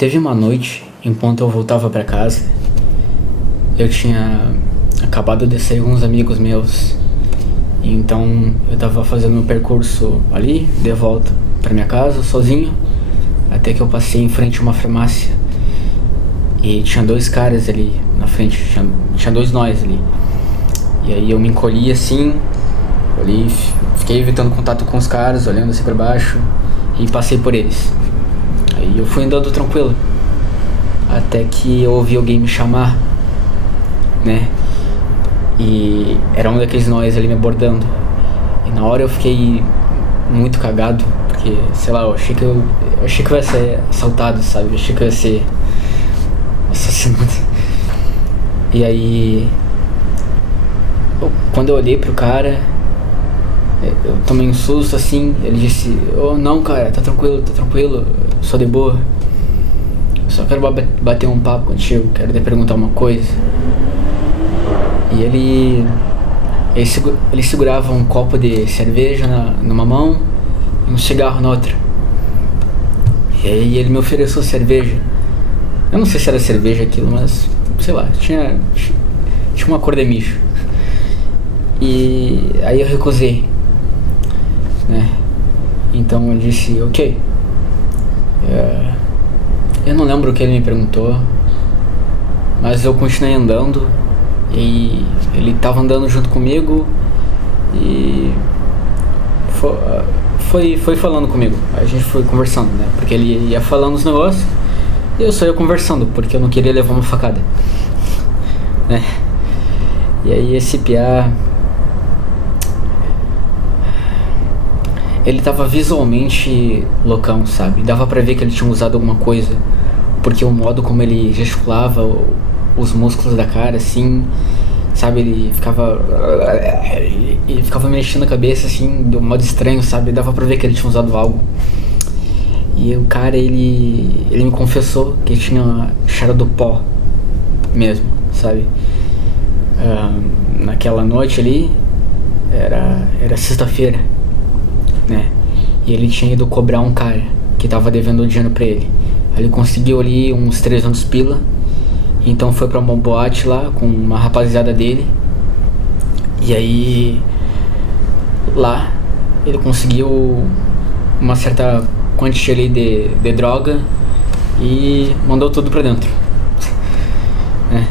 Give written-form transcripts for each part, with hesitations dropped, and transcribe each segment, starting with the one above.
Teve uma noite, enquanto eu voltava pra casa, eu tinha acabado de sair com uns amigos meus. Então eu tava fazendo meu percurso ali, de volta pra minha casa, sozinho, até que eu passei em frente a uma farmácia. E tinha dois caras ali na frente, tinha dois nós ali. E aí eu me encolhi assim, olhei, fiquei evitando contato com os caras, olhando assim pra baixo, e passei por eles. Aí eu fui andando tranquilo, até que eu ouvi alguém me chamar, né? E era um daqueles nós ali me abordando. E na hora eu fiquei muito cagado, porque, sei lá, eu achei que eu ia ser assaltado, sabe? Eu achei que eu ia ser assassinado. E aí, quando eu olhei pro cara, eu tomei um susto assim. Ele disse: "Oh, não, cara, tá tranquilo, só de boa. Só quero bater um papo contigo, quero te perguntar uma coisa." E ele segurava um copo de cerveja numa mão e um cigarro na outra. E aí ele me ofereceu cerveja. Eu não sei se era cerveja aquilo, mas sei lá, tinha uma cor de mijo. E aí eu recusei, né? Então ele disse: "Ok." Eu não lembro o que ele me perguntou, mas eu continuei andando. E ele tava andando junto comigo e foi falando comigo. A gente foi conversando, né? Porque ele ia falando os negócios e eu só ia conversando, porque eu não queria levar uma facada, né? E aí esse piá, ele tava visualmente loucão, sabe? Dava pra ver que ele tinha usado alguma coisa, porque o modo como ele gesticulava, os músculos da cara, assim, sabe? Ele ficava mexendo a cabeça, assim, de um modo estranho, sabe? Dava pra ver que ele tinha usado algo. E o cara, ele me confessou que ele tinha cheirado pó mesmo, sabe? Naquela noite ali, era sexta-feira, né? E ele tinha ido cobrar um cara que tava devendo dinheiro pra ele. Aí ele conseguiu ali uns 300 pila. Então foi pra uma boate lá com uma rapaziada dele. E aí lá ele conseguiu uma certa quantia ali de droga e mandou tudo pra dentro, né?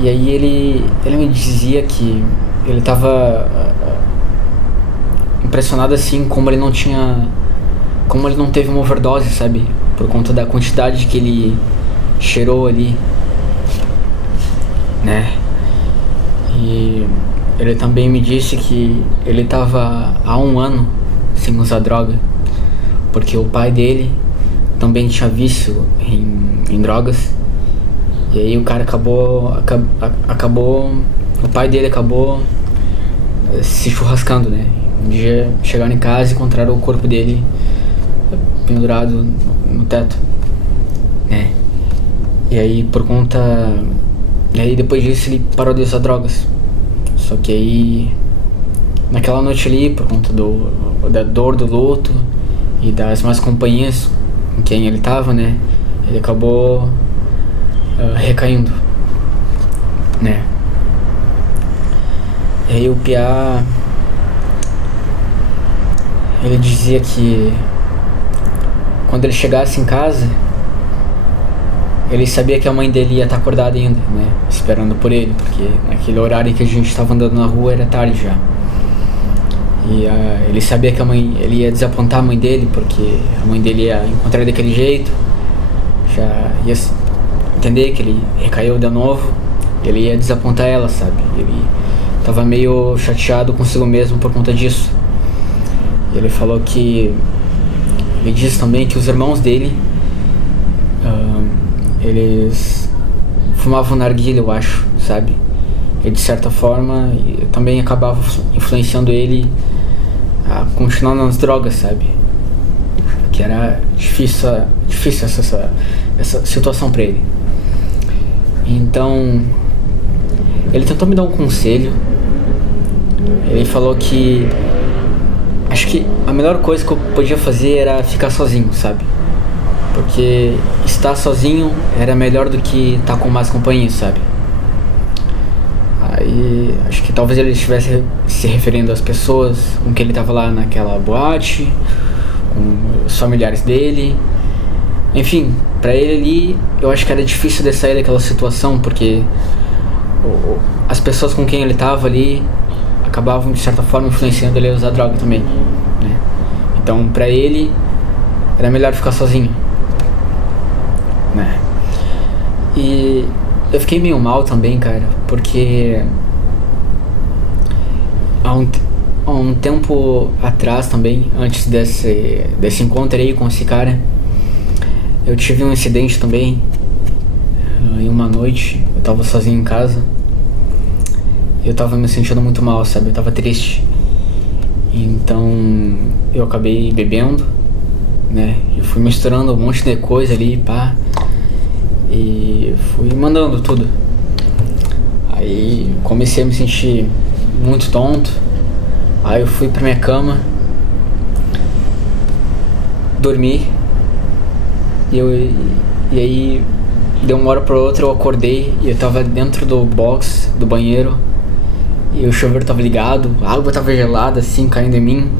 E aí ele me dizia que ele tava impressionado assim como ele não teve uma overdose, sabe? Por conta da quantidade que ele cheirou ali, né? E ele também me disse que ele tava há 1 ano sem usar droga, porque o pai dele também tinha vício em drogas. E aí o cara acabou o pai dele acabou se churrascando, né? Um dia chegaram em casa e encontraram o corpo dele pendurado no teto, né? E aí depois disso ele parou de usar drogas. Só que aí naquela noite ali, por conta da dor do luto e das más companhias com quem ele tava, né? Ele acabou recaindo, né? E aí o piá, ele dizia que quando ele chegasse em casa, ele sabia que a mãe dele ia estar acordada ainda, né? Esperando por ele, porque naquele horário que a gente estava andando na rua era tarde já. E ele sabia que ele ia desapontar a mãe dele, porque a mãe dele ia encontrar ele daquele jeito, já ia entender que ele recaiu de novo, ele ia desapontar ela, sabe? Ele tava meio chateado consigo mesmo por conta disso. E ele falou que ele disse também que os irmãos dele eles fumavam narguilha, eu acho, sabe? E de certa forma também acabava influenciando ele a continuar nas drogas, sabe? Que era difícil essa situação pra ele. Então ele tentou me dar um conselho. Ele falou que acho que a melhor coisa que eu podia fazer era ficar sozinho, sabe? Porque estar sozinho era melhor do que estar com mais companhia, sabe? Aí acho que talvez ele estivesse se referindo às pessoas com que ele tava lá naquela boate, com os familiares dele. Enfim, pra ele ali, eu acho que era difícil de sair daquela situação, porque as pessoas com quem ele tava ali acabavam de certa forma influenciando ele a usar droga também, né? Então pra ele era melhor ficar sozinho, né? E eu fiquei meio mal também, cara, porque há um tempo atrás também, antes desse encontro aí com esse cara, eu tive um incidente também. Em uma noite, eu tava sozinho em casa. Eu tava me sentindo muito mal, sabe? Eu tava triste. Então, eu acabei bebendo, né? Eu fui misturando um monte de coisa ali, pá. E fui mandando tudo. Aí, comecei a me sentir muito tonto. Aí eu fui pra minha cama, dormi. E aí, de uma hora pra outra eu acordei e eu tava dentro do box do banheiro. E o chuveiro tava ligado, a água tava gelada assim, caindo em mim.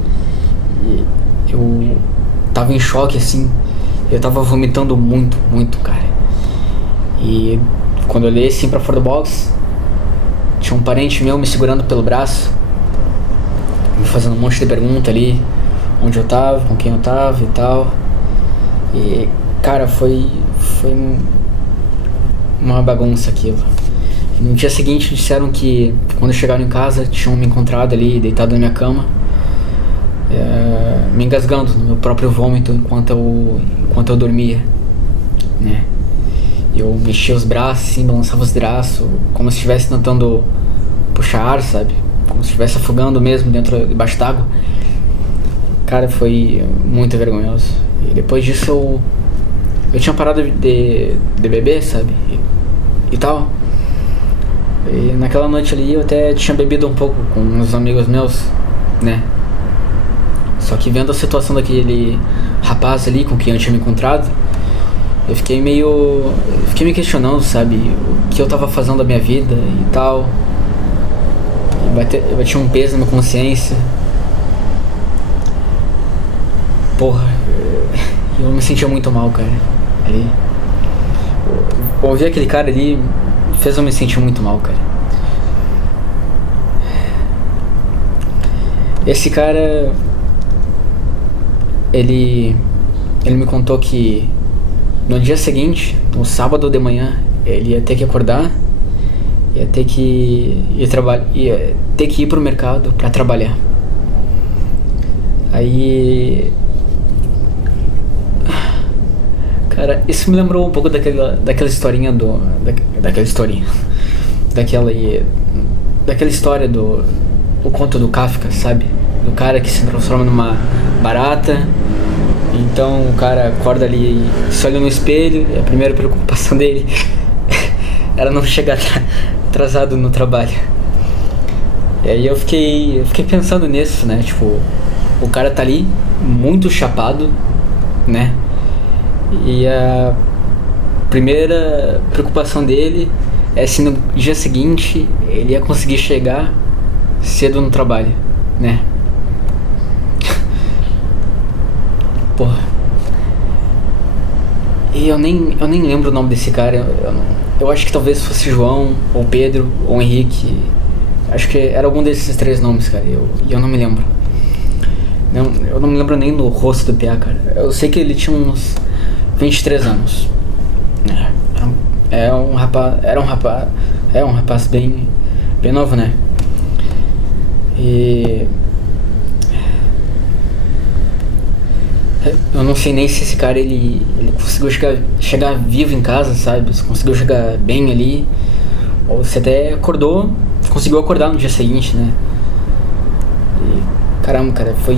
E eu tava em choque assim. Eu tava vomitando muito, muito, cara. E quando eu olhei assim pra fora do box, tinha um parente meu me segurando pelo braço, me fazendo um monte de pergunta ali, onde eu tava, com quem eu tava e tal. E cara, foi uma bagunça aquilo. No dia seguinte disseram que quando chegaram em casa tinham me encontrado ali deitado na minha cama, me engasgando no meu próprio vômito enquanto eu dormia, né? Eu mexia os braços assim, balançava os braços, como se estivesse tentando puxar ar, sabe? Como se estivesse afogando mesmo debaixo d'água. Cara, foi muito vergonhoso. E depois disso eu tinha parado de beber, sabe? E tal. E naquela noite ali eu até tinha bebido um pouco com uns amigos meus, né? Só que vendo a situação daquele rapaz ali com quem eu tinha me encontrado, eu fiquei me questionando, sabe? O que eu tava fazendo da minha vida e tal. E batia um peso na minha consciência. Porra, eu me sentia muito mal, cara. Ali. Ouvir aquele cara ali fez eu me sentir muito mal, cara. Esse cara, ele me contou que no dia seguinte, no sábado de manhã, ele ia ter que acordar, ia ter que ir pro mercado pra trabalhar. Aí, cara, isso me lembrou um pouco daquela historinha daquela história o conto do Kafka, sabe? Do cara que se transforma numa barata. Então o cara acorda ali, se olha no espelho, e a primeira preocupação dele era não chegar atrasado no trabalho. E aí eu fiquei pensando nisso, né? Tipo, o cara tá ali, muito chapado, né? E a primeira preocupação dele é se no dia seguinte ele ia conseguir chegar cedo no trabalho, né? Porra. E eu nem lembro o nome desse cara. Eu acho que talvez fosse João, ou Pedro, ou Henrique. Acho que era algum desses três nomes, cara. Eu não me lembro. Eu não me lembro nem do rosto do PA, cara. Eu sei que ele tinha uns 23 anos. Era um rapaz bem novo, né? E eu não sei nem se esse cara ele conseguiu chegar vivo em casa, sabe? Se conseguiu chegar bem ali, ou se até conseguiu acordar no dia seguinte, né? E caramba, cara, foi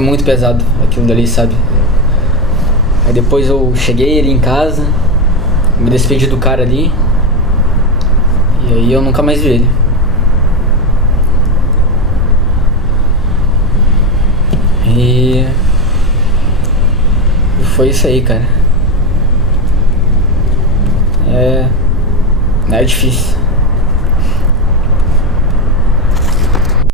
muito pesado aquilo dali, sabe? Aí depois eu cheguei ali em casa, me despedi do cara ali, e aí eu nunca mais vi ele. E foi isso aí, cara. é difícil.